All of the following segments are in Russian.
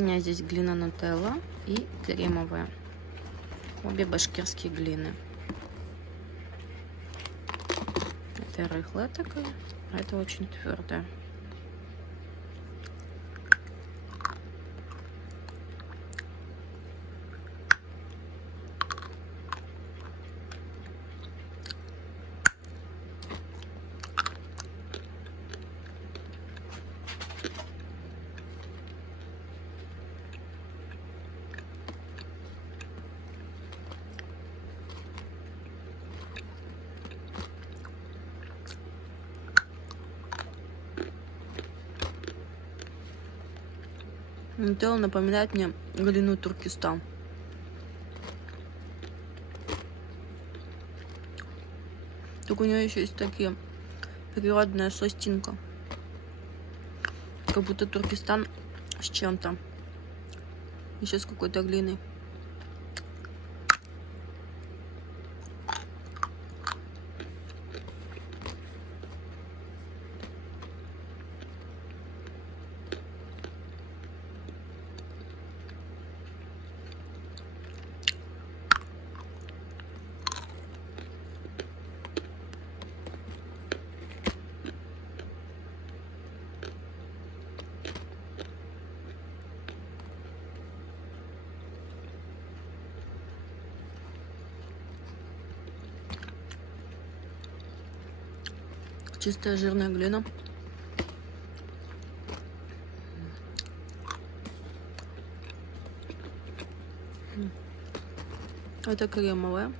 У меня здесь глина нутелла и кремовая. Обе башкирские глины. Это рыхлая такая, а это очень твердая. Нутелла напоминает мне глину Туркестан. Только у нее еще есть такие природная сластинка. Как будто Туркестан с чем-то. Еще с какой-то глиной. Чистая жирная глина. Это кремовая.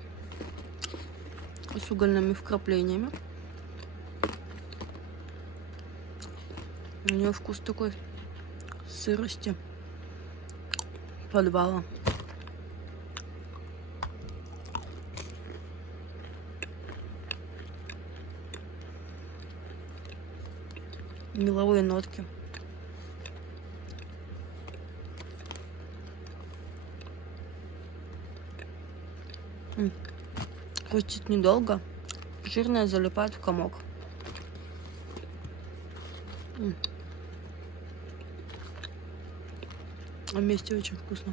С угольными вкраплениями. У нее вкус такой сырости подвала. Меловые нотки. Крутить недолго. Жирное залипает в комок. Вместе очень вкусно.